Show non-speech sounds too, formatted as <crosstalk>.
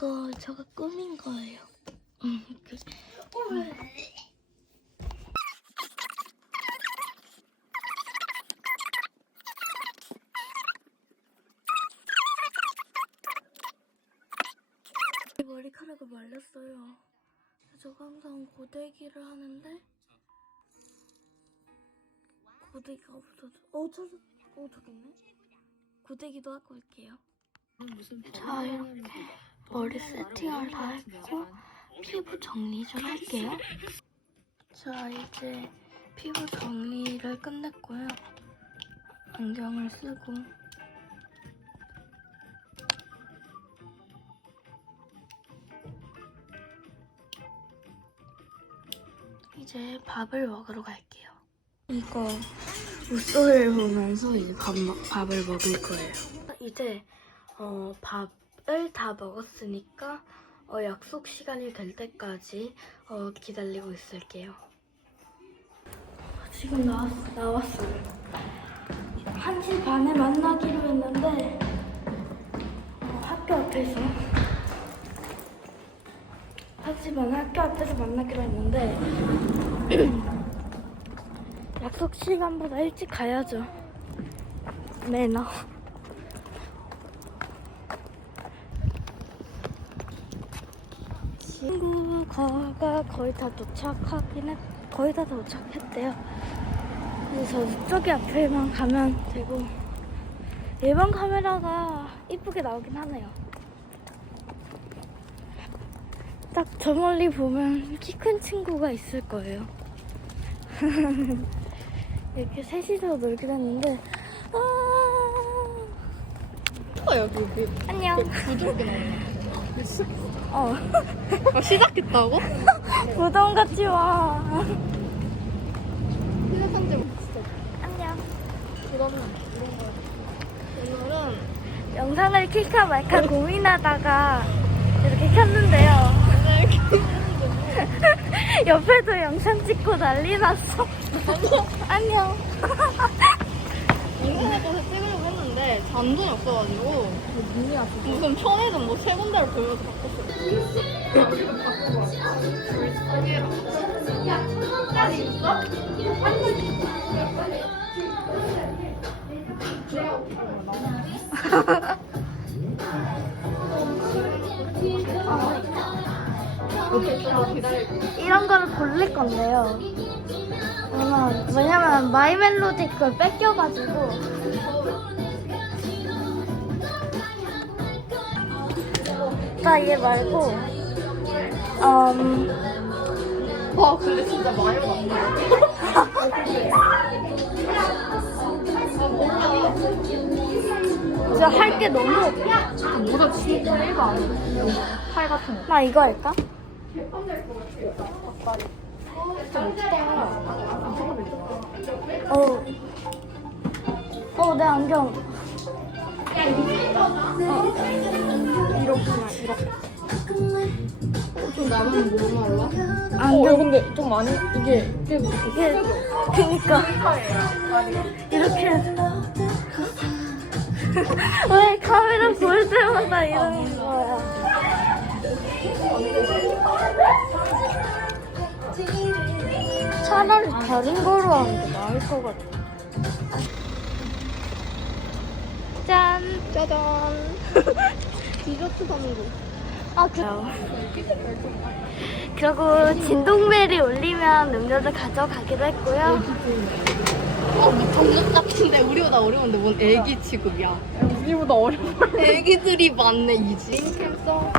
이거 저가 꾸민 거예요. 음, 그- 머리카락이 말랐어요. 저가 항상 고데기를 하는데 고데기가 없어져. 어, 저, 어, 저기 있네. 고데기도 하고 올게요. 자, 이렇게 머리 세팅을 다 했고 피부 정리 좀 할게요. 자, 이제 피부 정리를 끝냈고요. 안경을 쓰고 이제 밥을 먹으러 갈게요. 이거 웃소리를 보면서 이제 밥, 먹- 밥을 먹을 거예요. 이제 어, 밥 을 다 먹었으니까 어, 약속 시간이 될 때까지 어, 기다리고 있을게요. 지금 나왔, 나왔어요. 1시 반에 만나기로 했는데 어, 학교 앞에서 1시 반에 학교 앞에서 만나기로 했는데 약속 시간보다 일찍 가야죠. 매너. 친구가 거의 다 도착하긴 했, 거의 다 도착했대요. 그래서 저기 앞에만 가면 되고 일반 카메라가 이쁘게 나오긴 하네요. 딱 저 멀리 보면 키 큰 친구가 있을 거예요. 이렇게 셋이서 놀기로 했는데 아 어, 여기 여기 안녕. 부드럽게 나오네. 어 <laughs> 아, 시작했다고? <laughs> 부담 갖지 마. 시작한 지 안녕. 이거는 이런 거. 오늘은 영상을 킬까 말까 고민하다가 이렇게 켰는데요. <laughs> 옆에도 영상 찍고 난리 났어. 안녕. 인터넷에서 찍으려고 잔돈이 없어가지고 무슨 편의점 뭐 세 군데를 돌면서 바꿨어요. 이런 거를 고를 건데요. 왜냐면, 마이 멜로디 걸 뺏겨가지고. 나얘 말고, 음, 와 근데 진짜 많이 왔네. 진짜 할 게 너무 없어. 뭐가 진짜 1가 아니야. 팔 같은 거. 나 이거 할까? 어. 어, 내 안경. 어. 좀 남으면 뭐 말라? 안경. 근데 좀 많이 이게 이게 이게, 그니까. 이렇게. <laughs> 왜 카메라 볼 때마다 이러는 거야? 차라리 다른 거로 하는 게 나을 것 같아. 짠! 짜잔. <laughs> 디저트 거. 아, 그래요. 그리고 진동벨이 울리면 음료를 가져가기도 했고요. 어, 점점 짝인데 우리보다 어려운데 뭔 애기 취급이야. 우리보다 어려워. 애기들이 많네 이지. 링캠 써.